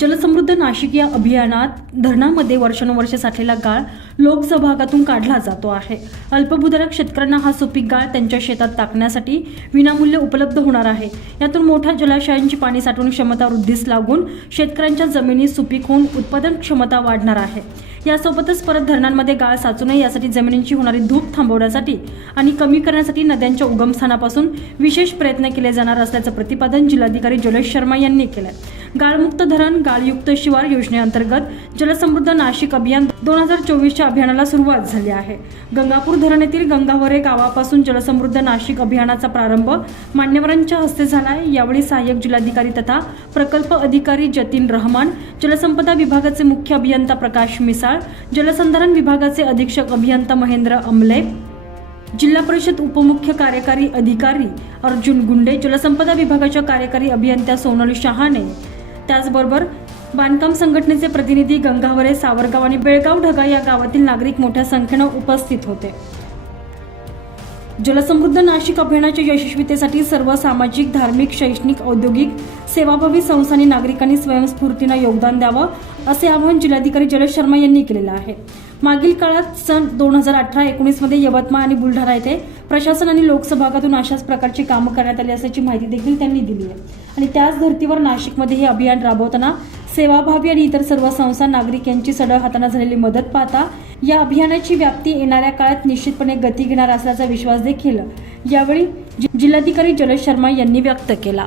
जलसमृद्ध नाशिक या अभियानात धरणामध्ये वर्षानुवर्ष साठलेला गाळ लोकसहभागातून काढला जातो आहे. अल्पभूधारक शेतकऱ्यांना हा सुपीक गाळ त्यांच्या शेतात टाकण्यासाठी विनामूल्य उपलब्ध होणार आहे. यातून मोठ्या जलाशयांची पाणी साठवण क्षमता वृद्धीस लागून शेतकऱ्यांच्या जमिनी सुपीक होऊन उत्पादन क्षमता वाढणार आहे. यासोबतच परत धरणांमध्ये गाळ साचू नये यासाठी जमिनींची होणारी धूप थांबवण्यासाठी आणि कमी करण्यासाठी नद्यांच्या उगमस्थानापासून विशेष प्रयत्न केले जाणार असल्याचं प्रतिपादन जिल्हाधिकारी जलेश शर्मा यांनी केलं गाळमुक्त धरण गाळयुक्त शिवार योजनेअंतर्गत जलसमृद्ध नाशिक अभियान दोन हजार चोवीसच्या अभियानाला सुरुवात झाली आहे. गंगापूर धरण येथील गंगावरे गावापासून जलसमृद्ध नाशिक अभियानाचा प्रारंभ मान्यवरांच्या हस्ते झाला आहे यावेळी सहाय्यक जिल्हाधिकारी तथा प्रकल्प अधिकारी जतीन रहमान जलसंपदा विभागाचे मुख्य अभियंता प्रकाश मिसाळ जलसंधारण विभागाचे अधीक्षक अभियंता महेंद्र अमले जिल्हा परिषद उपमुख्य कार्यकारी अधिकारी अर्जुन गुंडे जलसंपदा विभागाच्या कार्यकारी अभियंत्या सोनल शहाणे त्याचबरोबर बांधकाम संघटनेचे प्रतिनिधी गंगावरे सावरगाव आणि बेळगाव ढगा या गावातील नागरिक मोठ्या संख्येनं उपस्थित होते. जलसमृद्ध नाशिक अभियानाच्या यशस्वीतेसाठी सर्व सामाजिक धार्मिक शैक्षणिक औद्योगिक सेवाभावी संस्थांनी नागरिकांनी स्वयंस्फूर्तीनं योगदान द्यावं असे आवाहन जिल्हाधिकारी जलज शर्मा यांनी केलेलं आहे. मागील काळात सन दोन हजार अठरा एकोणीसमध्ये यवतमाळ आणि बुलढाणा येथे प्रशासन आणि लोकसभागातून अशाच प्रकारची कामं करण्यात आली असल्याची माहिती देखील त्यांनी दिली आहे. आणि त्याच धर्तीवर नाशिकमध्ये हे अभियान राबवताना सेवाभावी आणि इतर सर्व संस्था नागरिक यांची सडळ हाताना झालेली मदत पाहता या अभियानाची व्याप्ती येणाऱ्या काळात निश्चितपणे गती घेणार असल्याचा विश्वास देखील यावेळी जिल्हाधिकारी जलज शर्मा यांनी व्यक्त केला.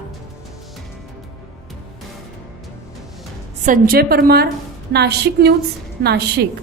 संजय परमार नाशिक न्यूज नाशिक.